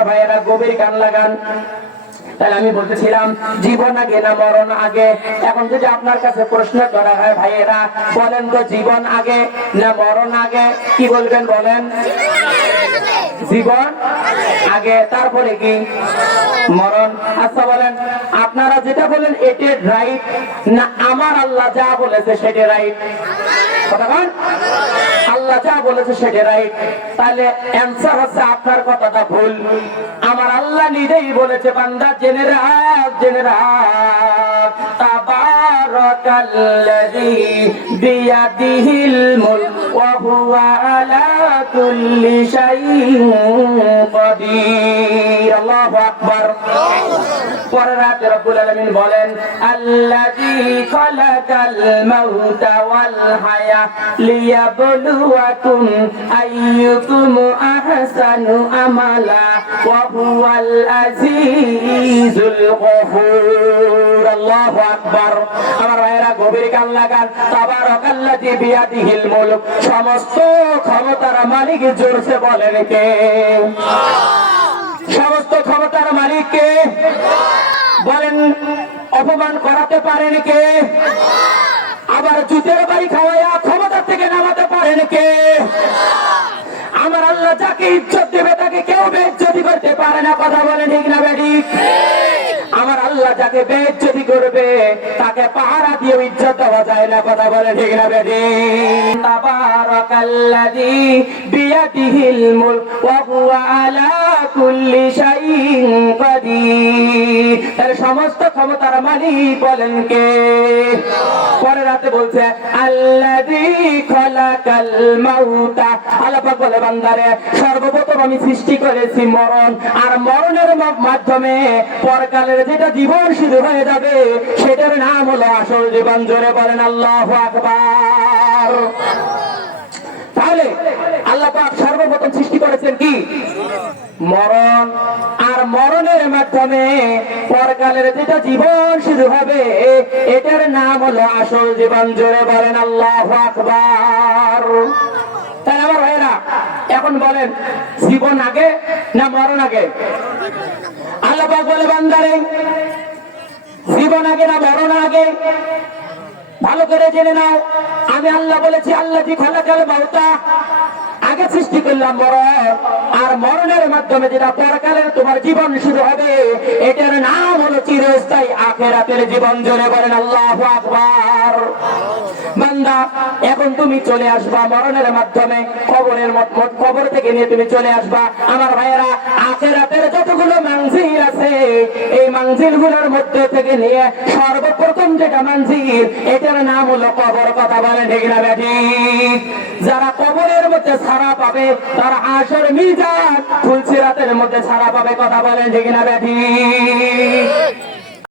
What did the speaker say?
আমার ভাইয়েরা গভীর কান লাগান। তাহলে আমি বলতেছিলাম জীবন আগে না মরণ আগে। এখন যদি আপনার কাছে প্রশ্ন করা হয় ভাইয়েরা বলেন তো জীবন আগে না মরণ আগে, কি বলবেন বলেন? জীবন আগে, তারপরে কি মরণ। আচ্ছা বলেন আপনারা যেটা বলেন এটা রাইট না আমার আল্লাহ যা বলেছে সেটা রাইট? কথা বল, আল্লাহ যা বলেছে সেটা রাইট। তাহলে অ্যান্সার হচ্ছে আপনার কথাটা ভুল। আমার আল্লাহ নিজেই বলেছে বান্দা জেনে রাখ, জেনে রাখ, তাবারাকাল্লাযী বিয়াদিহিল মুলক ওয়া হুয়া আলা কুল্লি শাইইন কাদির। আল্লাহু আকবার। পরের আয়াতে রব্বুল আলামিন বলেন আল্লাযী খালাকাল মাউতা ওয়াল হায়া লিয়াবলুয়াকুম আইয়ুকুম আহসানু আমালা ওয়া হুয়াল আজিজুল গফুর। আল্লাহু আকবার। আমার ভাইয়েরা গভীর কান লাগান। তাবারাকাল্লাযী বিয়াদিহিল মুলক, সমস্ত ক্ষমতার মালিক জোরসে বলেন কে? সমস্ত ক্ষমতার মালিক কে? বলেন। অপমান করাতে পারেন কে? আবার জুতের বাড়ি খাওয়াইয়া ক্ষমতা থেকে নামাতে পারেন কে? আমার আল্লাহ যাকে ইজ্জত দেবে তাকে কেউ বেইজ্জতি করতে পারে না। কথা বলেন ঠিক না বেঠিক? আমার আল্লাহ যাকে বেইজ্জতি করবে তাকে পাহারা দিয়ে ইজ্জত দেওয়া যায় না। কথা বলেন ঠিক না বেঠিক? তাবারাকাল্লাযী বিয়াদিহিল মুলক ওয়া হুয়া আলা কুল্লি শাইইন কাদির। তার সমস্ত ক্ষমতার মালিক বলেন কে? পরের রাতে বলছে আল্লাযী খালাকাল মাউতা। আল্লাহ পাক বলে বান্দারে সর্বপ্রথম আমি সৃষ্টি করেছি মরণ, আর মরণের মাধ্যমে পরকালের যেটা জীবন শুরু হয়ে যাবে সেটার নাম হলো আসল জীবন। জোরে বলেন আল্লাহু আকবার। তাহলে আল্লাহ পাক সর্বপ্রথম সৃষ্টি করেছেন কি? মরণ, আর মরণের মাধ্যমে পরকালের যেটা জীবন শুরু হবে এটার নাম হলো আসল জীবন। জোরে বলেন আল্লাহু আকবার। তাহলে আমার ভাইয়েরা এখন বলেন জীবন আগে না মরণ আগে? আল্লাহ পাক বলে বান্দারে জীবন আগে না মরণ আগে? ভালো করে জেনে নাও। আমি আল্লাহ বলেছি আল্লাযী খালাকাল মাউতা, আগে সৃষ্টি করলাম মরণ, আর মরণের মাধ্যমে যেটা পরকালের তোমার জীবন শুরু হবে এটার নাম হলো চিরস্থায়ী আখিরাতের জীবন। জোরে বলেন আল্লাহু আকবার। বান্দা এখন তুমি চলে আসবা মরণের মাধ্যমে, কবর থেকে নিয়ে তুমি চলে আসবা। আমার ভাইয়েরা আখিরাতের যতগুলো মানজিল আছে এই মানজিল গুলোর মধ্যে থেকে নিয়ে সর্বপ্রথম যেটা মানজিল এটার নাম হলো কবর। কথা বলেন ঠিক না বেঠিক? যারা কবরের মধ্যে ছাড়া পাবে তারা হাশর মিজান ফুলসিরাতের মধ্যে ছাড়া পাবে। কথা বলেন ঠিক না বেঠিক?